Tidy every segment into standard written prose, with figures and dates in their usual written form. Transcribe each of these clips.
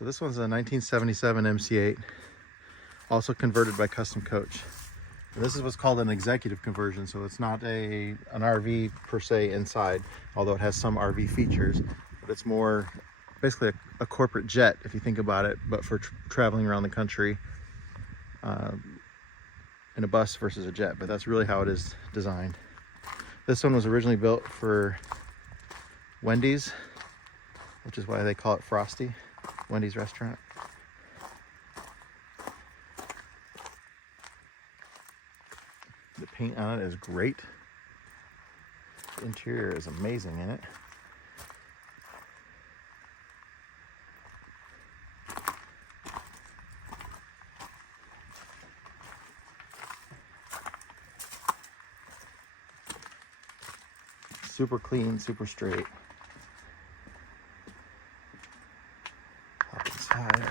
So this one's a 1977 MC8, also converted by Custom Coach. And this is what's called an executive conversion, so it's not an RV per se inside, although it has some RV features, but it's more basically a corporate jet if you think about it, but for traveling around the country in a bus versus a jet. But that's really how it is designed. This one was originally built for Wendy's, which is why they call it Frosty, Wendy's restaurant. The paint on it is great. The interior is amazing in it. Super clean, super straight. Hop inside.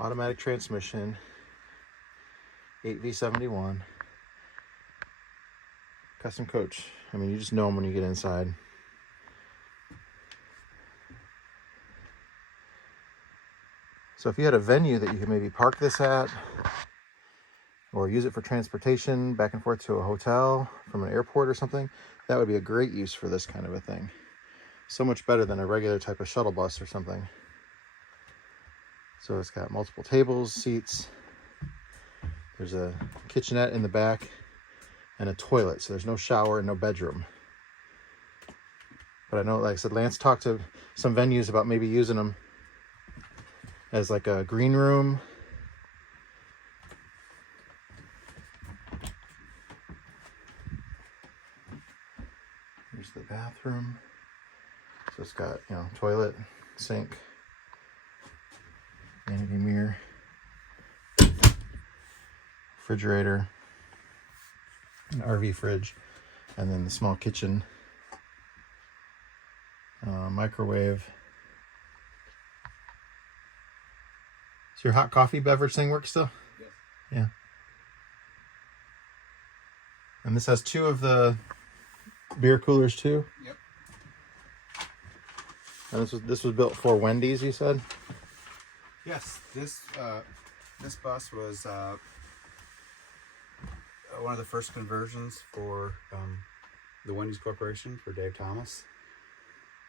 Automatic transmission, 8V71, Custom Coach. I mean, you just know them when you get inside. So if you had a venue that you could maybe park this at, or use it for transportation back and forth to a hotel from an airport or something, that would be a great use for this kind of a thing. So much better than a regular type of shuttle bus or something. So it's got multiple tables, seats. There's a kitchenette in the back and a toilet. So there's no shower and no bedroom. But I know, like I said, Lance talked to some venues about maybe using them as like a green room. Here's the bathroom. So it's got, you know, toilet, sink, vanity mirror, refrigerator, an RV fridge, and then the small kitchen, microwave. Does your hot coffee beverage thing work still? Yes. Yeah. And this has two of the beer coolers too? Yep. And this was built for Wendy's, you said? Yes, this bus was one of the first conversions for the Wendy's Corporation for Dave Thomas.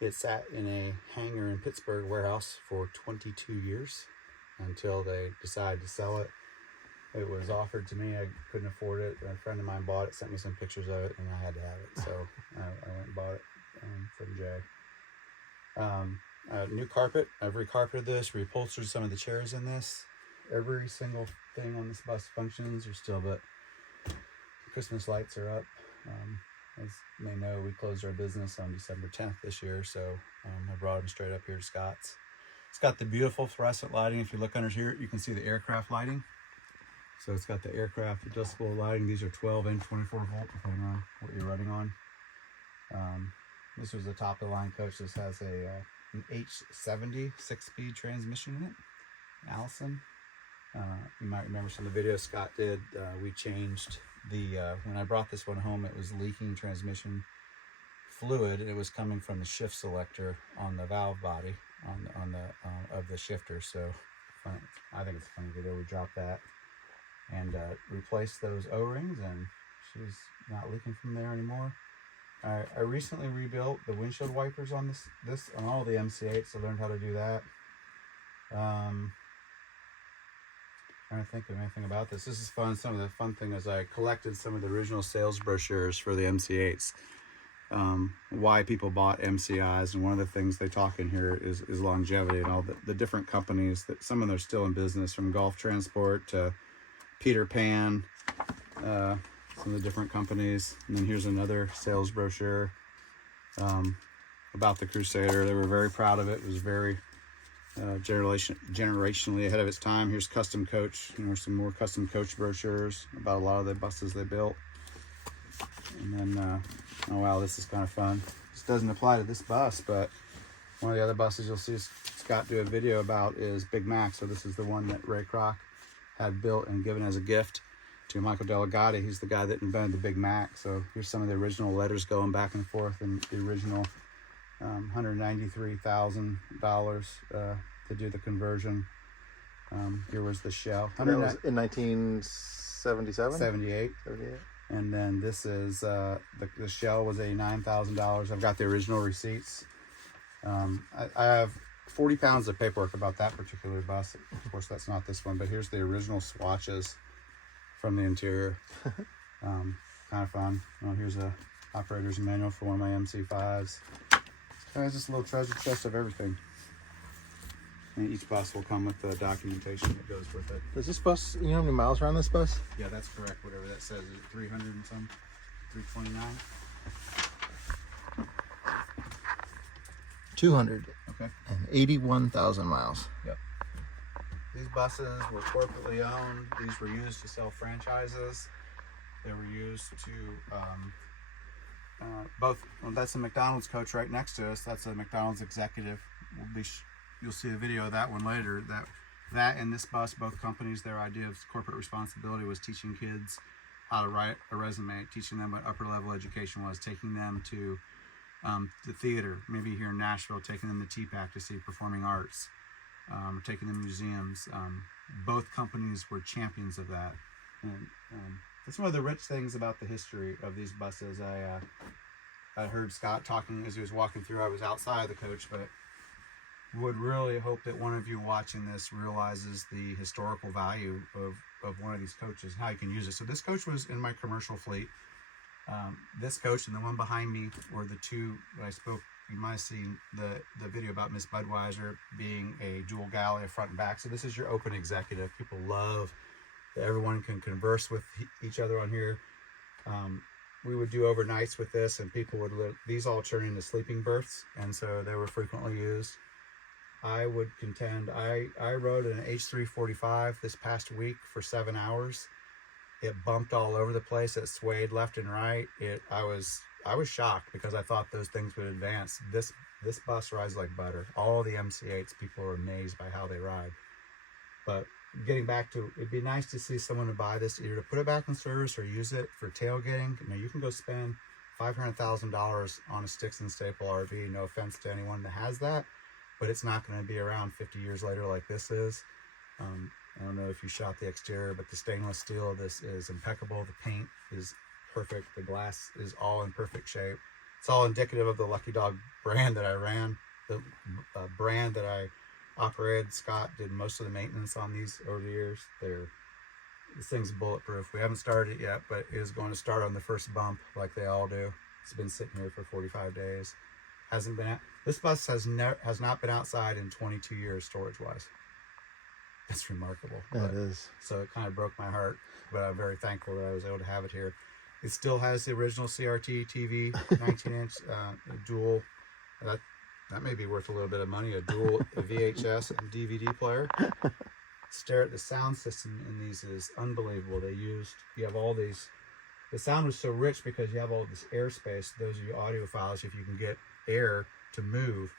It sat in a hangar in Pittsburgh warehouse for 22 years until they decided to sell it. It was offered to me. I couldn't afford it. A friend of mine bought it, sent me some pictures of it, and I had to have it. So I went and bought it from Jay. New carpet. I've recarpeted this, reupholstered some of the chairs in this. Every single thing on this bus functions. There's still, but Christmas lights are up. As you may know, we closed our business on December 10th this year, so I brought them straight up here to Scott's. It's got the beautiful fluorescent lighting. If you look under here, you can see the aircraft lighting. So it's got the aircraft adjustable lighting. These are 12 and 24 volt, depending on what you're running on. This was the top of the line coach. This has an H70 6-speed transmission in it. Allison. You might remember some of the videos Scott did. We changed the, when I brought this one home, it was leaking transmission fluid, and it was coming from the shift selector on the valve body of the shifter. So I think it's a funny video. We dropped that and replaced those O-rings, and she's not leaking from there anymore. I recently rebuilt the windshield wipers on this on all the MC8s. I learned how to do that. Trying to think of anything about this. This is fun. Some of the fun thing is I collected some of the original sales brochures for the MC8s. Why people bought MCIs, and one of the things they talk in here is longevity and all the different companies that some of them are still in business, from Gulf Transport to Peter Pan, some of the different companies. And then here's another sales brochure about the Crusader. They were very proud of it. It was very generationally ahead of its time. Here's Custom Coach. Some more Custom Coach brochures about a lot of the buses they built. And then, oh wow, this is kind of fun. This doesn't apply to this bus, but one of the other buses you'll see Scott do a video about is Big Mac. So this is the one that Ray Kroc had built and given as a gift to, Michael Delegati. He's the guy that invented the Big Mac. So here's some of the original letters going back and forth, and the original $193,000 to do the conversion. Here was the shell. That was in 1977? 78. And then this is the shell was $89,000. I've got the original receipts. I have 40 pounds of paperwork about that particular bus. Of course, that's not this one, but here's the original swatches from the interior. Kind of fun. Here's a operator's manual for one of my MC5s. It's just a little treasure chest of everything. And each bus will come with the documentation that goes with it. Does this bus, you know how many miles are on this bus? Yeah, that's correct. Whatever that says, is it 300 and some? 329? 281,000 miles. Yep. These buses were corporately owned. These were used to sell franchises. They were used to both. Well, that's a McDonald's coach right next to us. That's a McDonald's executive. You'll see a video of that one later. That and this bus, both companies, their idea of corporate responsibility was teaching kids how to write a resume, teaching them what upper level education was, taking them to the theater, maybe here in Nashville, taking them to TPAC to see performing arts, taking them to museums. Both companies were champions of that. And that's one of the rich things about the history of these buses. I heard Scott talking as he was walking through. I was outside the coach, but would really hope that one of you watching this realizes the historical value of one of these coaches, how you can use it. So this coach was in my commercial fleet. This coach and the one behind me were the two that I spoke. You might have seen the video about Miss Budweiser being a dual galley, a front and back. So this is your open executive. People love that everyone can converse with each other on here. We would do overnights with this, and people would these all turn into sleeping berths, and so they were frequently used. I would contend, I rode an H345 this past week for 7 hours. It bumped all over the place. It swayed left and right. I was shocked because I thought those things would advance. This bus rides like butter. All the MC8s, people are amazed by how they ride. But getting back to, it'd be nice to see someone to buy this, either to put it back in service or use it for tailgating. You can go spend $500,000 on a sticks and staple RV. No offense to anyone that has that, but it's not going to be around 50 years later like this is. I don't know if you shot the exterior, but the stainless steel of this is impeccable. The paint is perfect. The glass is all in perfect shape. It's all indicative of the Lucky Dog brand that I ran, the brand that I operated. Scott did most of the maintenance on these over the years. This thing's bulletproof. We haven't started it yet, but it is going to start on the first bump like they all do. It's been sitting here for 45 days. Hasn't been this bus has not been outside in 22 years storage wise. That's remarkable. That is. So it kind of broke my heart, but I'm very thankful that I was able to have it here. It still has the original CRT TV, 19-inch dual. That may be worth a little bit of money. A dual VHS and DVD player. Stare at the sound system in these is unbelievable. You have all these. The sound was so rich because you have all this airspace. Those are your audiophiles. If you can get air to move.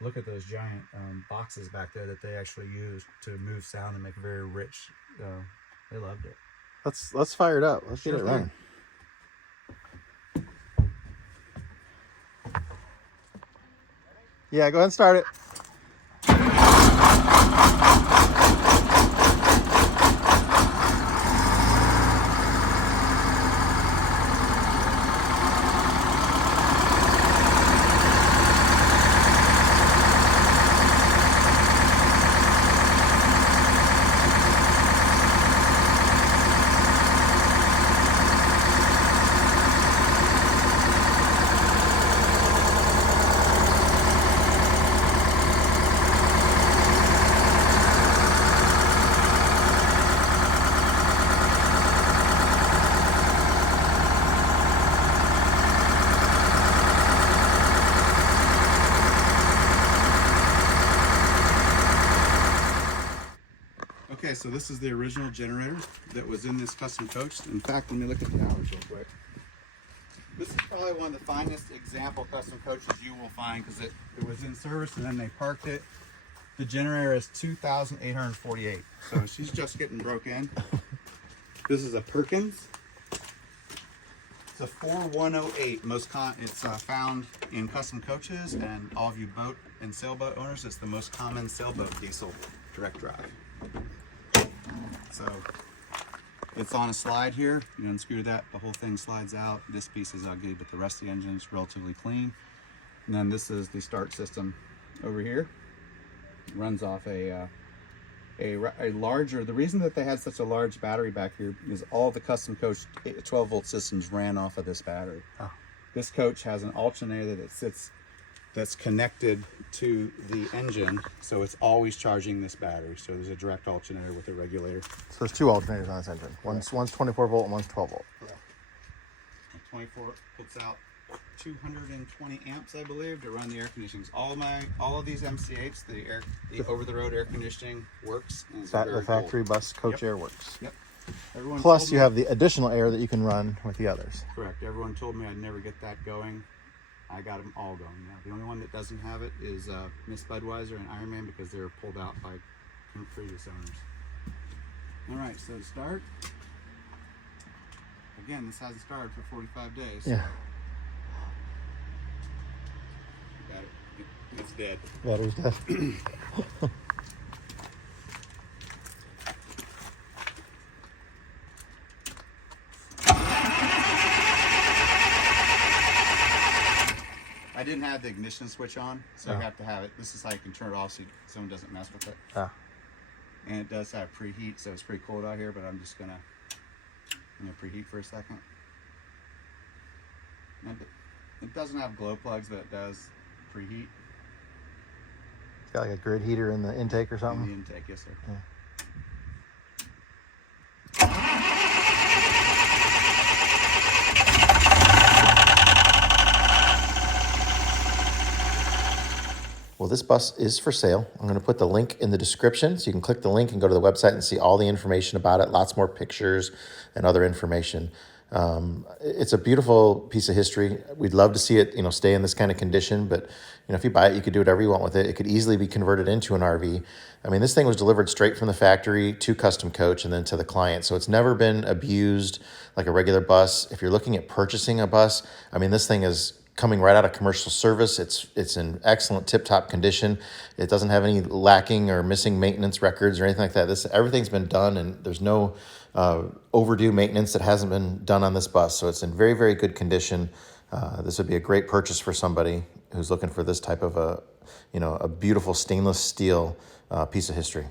Look at those giant boxes back there that they actually used to move sound and make very rich. They loved it. Let's fire it up. Let's get it running. Yeah, go ahead and start it. Okay, so this is the original generator that was in this custom coach. In fact, let me look at the hours real quick. This is probably one of the finest example custom coaches you will find because it was in service and then they parked it. The generator is 2,848, so she's just getting broke in. This is a Perkins. It's a 4108. It's found in custom coaches, and all of you boat and sailboat owners, it's the most common sailboat diesel direct drive. So it's on a slide here. You unscrew that, the whole thing slides out. This piece is ugly, but the rest of the engine is relatively clean. And then this is the start system over here. It runs off a larger, the reason that they had such a large battery back here is all the custom coach 12 volt systems ran off of this battery. Oh. This coach has an alternator that's connected to the engine, so it's always charging this battery. So there's a direct alternator with a regulator. So there's two alternators on this engine. One's 24 volt and one's 12 volt. Correct. 24 puts out 220 amps, I believe, to run the air conditioning. All of these MC8s, the over-the-road air conditioning works. And The factory bus coach air works. Yep. Everyone Plus, you have the additional air that you can run with the others. Correct. Everyone told me I'd never get that going. I got them all going now. The only one that doesn't have it is Miss Budweiser and Ironman, because they were pulled out by previous owners. All right, so to start, again, this hasn't started for 45 days. Yeah. Got it. It's dead. Battery's dead. I didn't have the ignition switch on, so Oh. you have to have it. This is how you can turn it off so someone doesn't mess with it. Ah. And it does have preheat, so it's pretty cold out here, but I'm gonna preheat for a second. And it doesn't have glow plugs, but it does preheat. It's got like a grid heater in the intake or In something. the intake, yes, sir. Yeah. Well, this bus is for sale. I'm going to put the link in the description, so you can click the link and go to the website and see all the information about it, lots more pictures and other information. It's a beautiful piece of history. We'd love to see it, stay in this kind of condition, but if you buy it, you could do whatever you want with it. It could easily be converted into an RV. I mean, this thing was delivered straight from the factory to custom coach and then to the client. So it's never been abused like a regular bus. If you're looking at purchasing a bus, I mean, this thing is coming right out of commercial service. It's in excellent tip-top condition. It doesn't have any lacking or missing maintenance records or anything like that. Everything's been done, and there's no overdue maintenance that hasn't been done on this bus. So it's in very, very good condition. This would be a great purchase for somebody who's looking for this type of a beautiful stainless steel piece of history.